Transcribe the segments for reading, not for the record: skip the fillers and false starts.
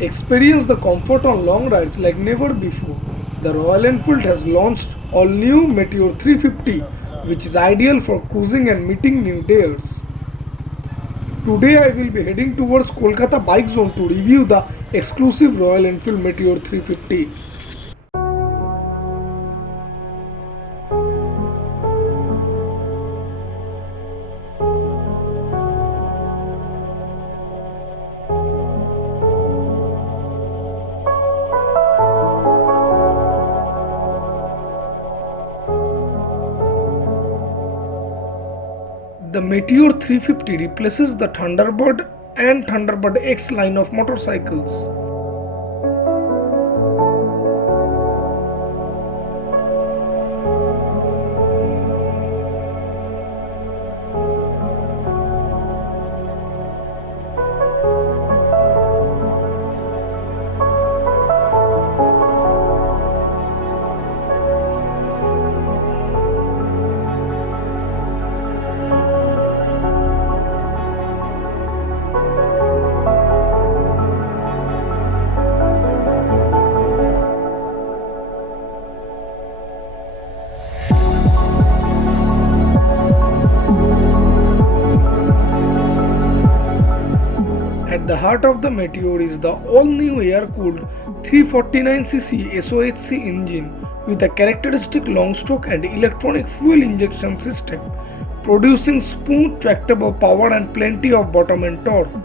Experience the comfort on long rides like never before. The Royal Enfield has launched all new Meteor 350, which is ideal for cruising and meeting new dares. Today I will be heading towards Kolkata Bike Zone to review the exclusive Royal Enfield Meteor 350. The Meteor 350 replaces the Thunderbird and Thunderbird X line of motorcycles. At the heart of the Meteor is the all-new air-cooled 349cc SOHC engine with a characteristic long-stroke and electronic fuel injection system, producing smooth tractable power and plenty of bottom-end torque.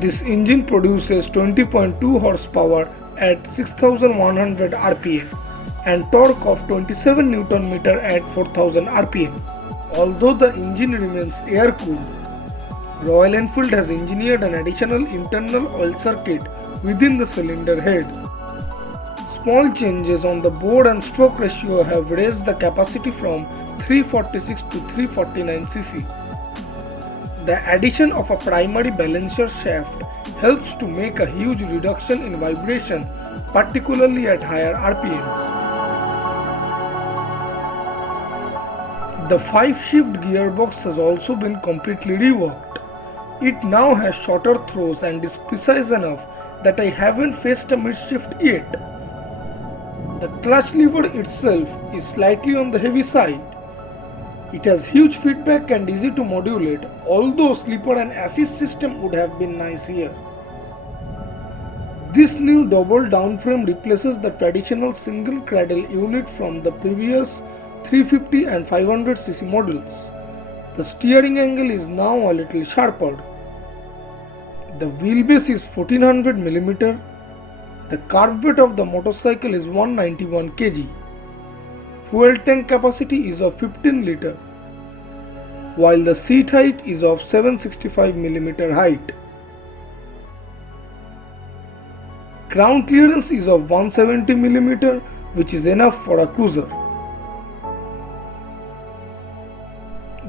This engine produces 20.2 horsepower at 6100 rpm and torque of 27 Nm at 4000 rpm. Although the engine remains air-cooled, Royal Enfield has engineered an additional internal oil circuit within the cylinder head. Small changes on the bore and stroke ratio have raised the capacity from 346 to 349cc. The addition of a primary balancer shaft helps to make a huge reduction in vibration, particularly at higher RPMs. The 5-shift gearbox has also been completely reworked. It now has shorter throws and is precise enough that I haven't faced a mid-shift yet. The clutch lever itself is slightly on the heavy side. It has huge feedback and easy to modulate, although slipper and assist system would have been nice here. This new double down frame replaces the traditional single cradle unit from the previous 350 and 500cc models. The steering angle is now a little sharper. The wheelbase is 1400 mm. The carb weight of the motorcycle is 191 kg. Fuel tank capacity is of 15 liter, while the seat height is of 765 mm height. Ground clearance is of 170 mm, which is enough for a cruiser.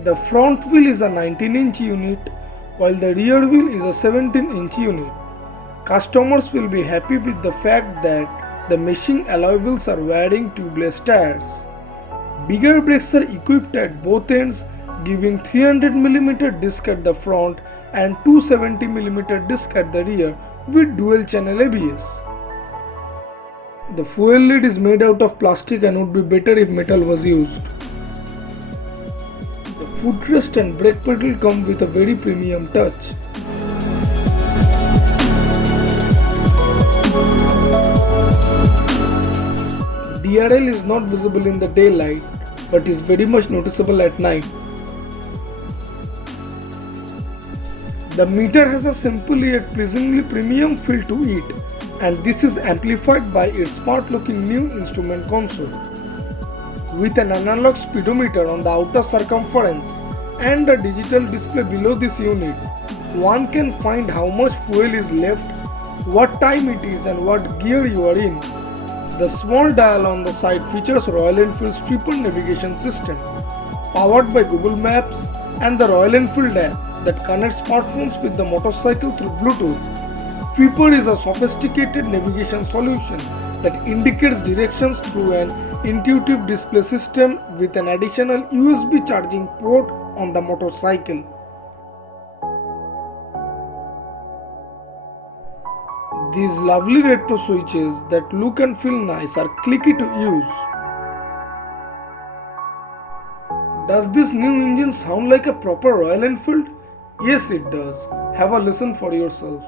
The front wheel is a 19-inch unit, while the rear wheel is a 17-inch unit. Customers will be happy with the fact that the meshing alloy wheels are wearing tubeless tires. Bigger brakes are equipped at both ends, giving 300mm disc at the front and 270mm disc at the rear with dual-channel ABS. The fuel lid is made out of plastic and would be better if metal was used. Footrest and brake pedal come with a very premium touch. DRL is not visible in the daylight, but is very much noticeable at night. The meter has a simple yet pleasingly premium feel to it, and this is amplified by its smart-looking new instrument console. With an analog speedometer on the outer circumference and a digital display below this unit, one can find how much fuel is left, what time it is and what gear you are in. The small dial on the side features Royal Enfield's triple navigation system, powered by Google Maps and the Royal Enfield app that connects smartphones with the motorcycle through Bluetooth. Tripper is a sophisticated navigation solution that indicates directions through an intuitive display system with an additional USB charging port on the motorcycle. These lovely retro switches that look and feel nice are clicky to use. Does this new engine sound like a proper Royal Enfield? Yes, it does. Have a listen for yourself.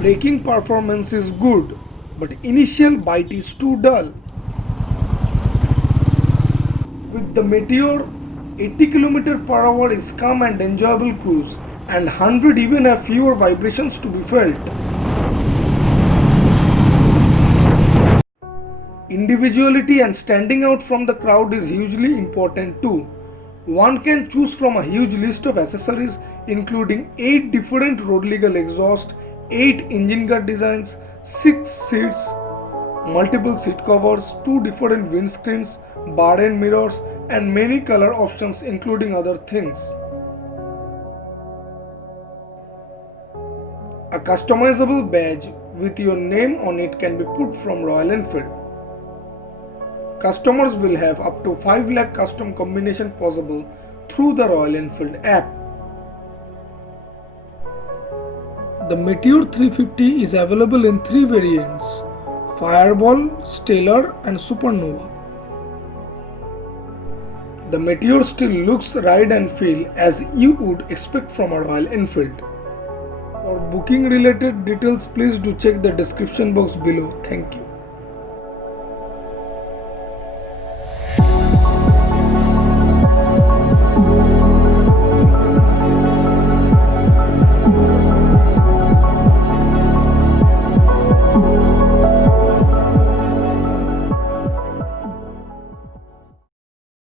Braking performance is good, but initial bite is too dull. With the Meteor, 80 km/h is calm and enjoyable cruise, and 100 even have fewer vibrations to be felt. Individuality and standing out from the crowd is hugely important too. One can choose from a huge list of accessories including 8 different road legal exhaust, 8 engine guard designs, 6 seats, multiple seat covers, 2 different windscreens, bar and mirrors, and many color options including other things. A customizable badge with your name on it can be put from Royal Enfield. Customers will have up to 5 lakh custom combination possible through the Royal Enfield app. The Meteor 350 is available in 3 variants: Fireball, Stellar and Supernova. The Meteor still looks, ride and feel as you would expect from a Royal Enfield. For booking related details, please do check the description box below. Thank you.